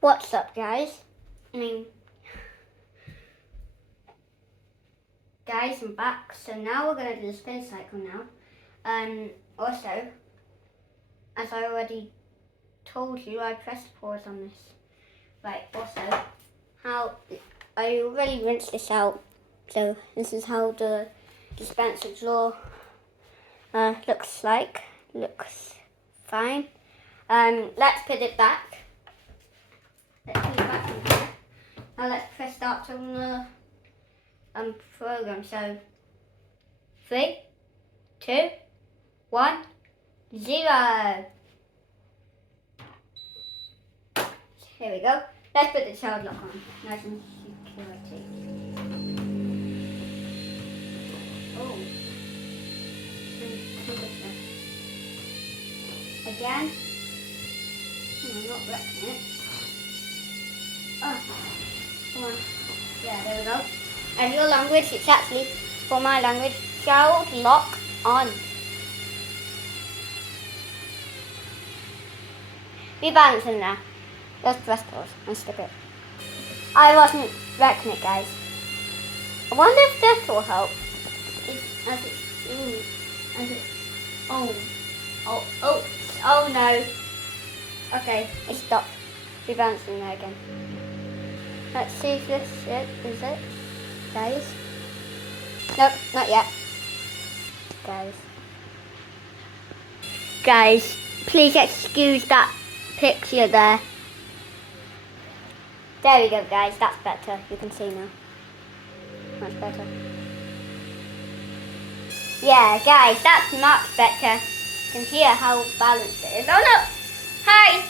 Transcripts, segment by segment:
What's up, guys? Guys, I'm back. So now we're going to do the spin cycle now. Also, as I already told you, I pressed pause on this. Right, also, how I already rinsed this out. So this is how the dispenser drawer looks like. Looks fine. Let's put it back. Let's put it back in here. Now let's press start on the program. So 3, 2, 1, 0. Here we go. Let's put the child lock on. Nice and security. Oh. Again. I'm not wrecking it. Oh. Come on. Yeah, there we go. And your language, it's actually, for my language, child lock on. Be balanced in there. Let's press pause and stick it. I wasn't wrecking it, guys. I wonder if this will help. Oh no. Okay, it stopped. Be balanced in there again. Let's see if this is it, guys. Nope, not yet. Guys, please excuse that picture there. There we go, guys. That's better. You can see now. Much better. Yeah, guys, that's much better. You can hear how balanced it is. Oh no! Hi!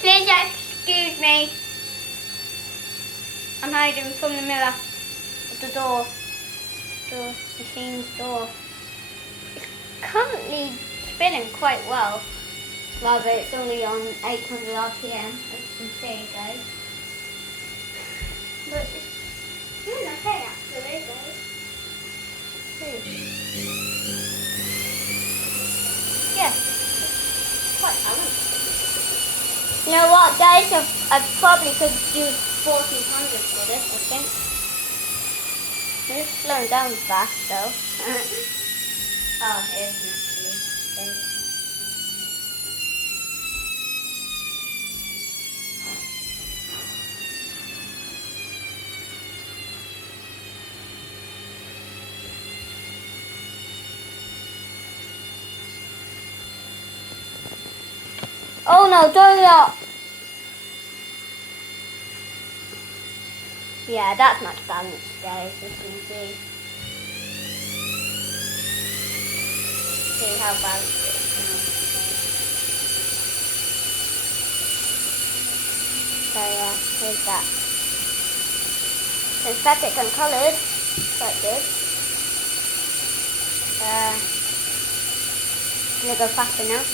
Please excuse me. I'm hiding from the mirror of the door. The machine's door. It's currently spinning quite well. Rather, it's only on 800 RPM, as you can see, guys. But it's doing okay, actually, guys. Yeah, quite balanced. You know what, guys? I probably could use 1400 for this, I think. It's slowing down fast, though. Oh, here's actually. Oh no, don't do that! Yeah, that's much balanced, guys, as you can see. See how balanced it is now. So yeah, here's that. Synthetic and coloured, quite good. Gonna go faster now.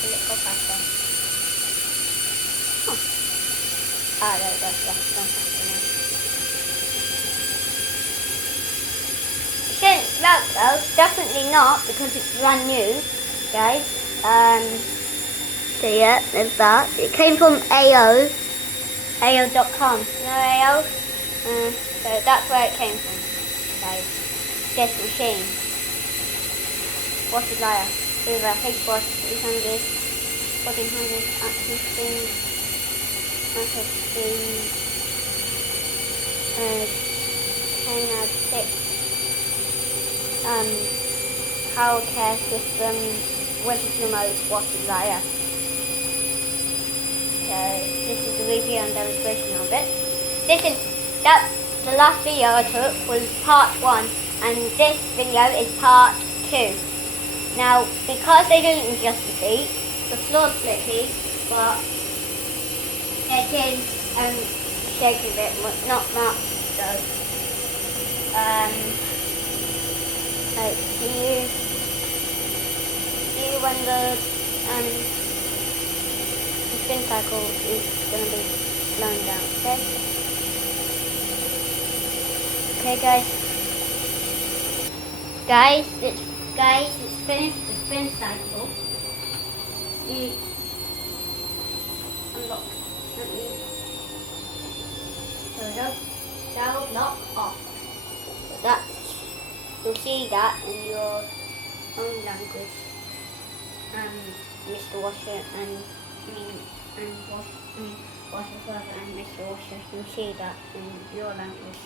Will it go faster? Oh. Ah, there we go. Yeah, it's going faster now. It shouldn't smoke though. Definitely not, because it's brand new, guys. So yeah, there's that. It came from AO.com. You know AO? So that's where it came from, guys. This machine. What's the liar? Hoover, H-Wash&Dry, 1400 active speed, massive speed, 10 out of 6, power care system, with remote, what's the liar? So this is the review and demonstration of it. The last video I took was part 1, and this video is part 2. Now, because they didn't adjust the seat, the floor's slippy, but it is shaking a bit, not much, so see you when the spin cycle is going to be slowing down, okay? Okay, guys, it's finished the spin cycle. Unlock. There we go. Child lock off. You'll see that in your own language. Mr. Washer and Washer Further and Mr. Washer, you'll see that in your language.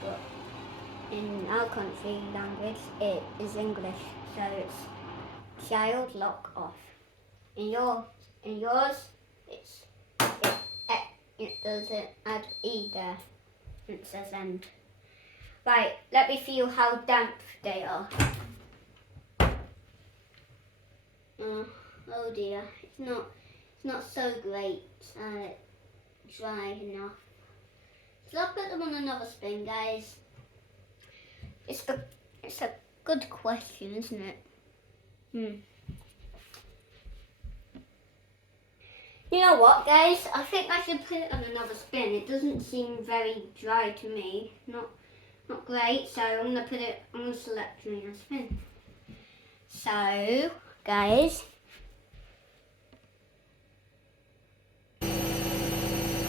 But in our country language, it is English, so it's child lock off. In yours, it doesn't add E there. It says end. Right, let me feel how damp they are. Oh dear, it's not so great. Dry enough. So I'll put them on another spin, guys. It's a good question, isn't it? You know what, guys? I think I should put it on another spin. It doesn't seem very dry to me. Not great. So I'm gonna select another spin. So, guys,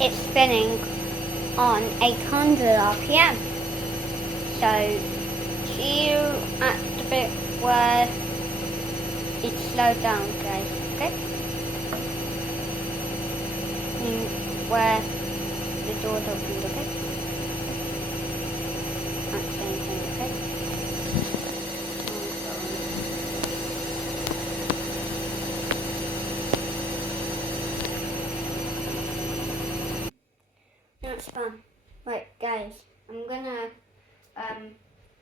it's spinning on 800 RPM. So, see you at the bit where it's slowed down, guys. Okay. Where the door's opened, okay? That's the same thing, okay? That's fun. Right, guys, I'm gonna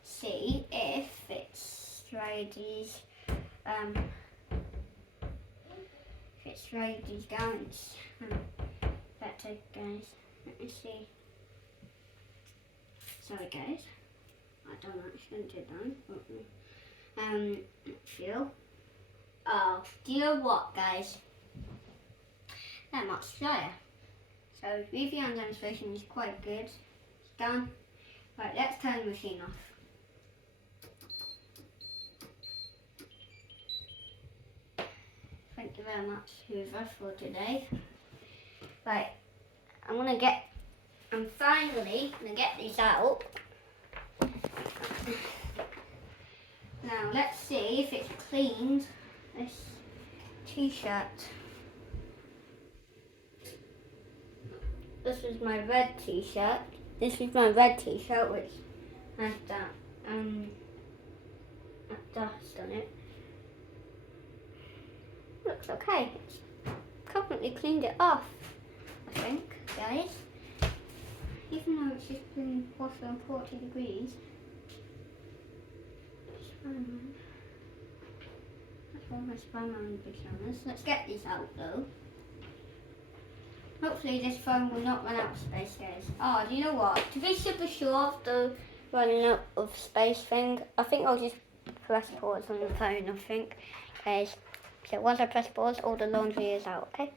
see if it's tried these gowns. Better, guys. Let me see. Sorry, guys. I don't actually do that. Feel. Oh, do you know what, guys? They're much drier. So review and demonstration is quite good. It's done. Right, let's turn the machine off. Thank you very much, Hoover, for today. Right, I'm finally gonna get these out. Now let's see if it's cleaned this t-shirt. This is my red t-shirt. This is my red t-shirt which has that dust on it. Looks okay. It's completely cleaned it off, I think, guys. Even though it's just been washed on 40 degrees. Spider-Man. That's all my Spider-Man pajamas. Let's get these out though. Hopefully this phone will not run out of space, guys. Oh, do you know what? To be super sure of the running out of space thing, I think I'll just press pause on the phone, I think. Guys, so once I press pause, all the laundry is out, okay?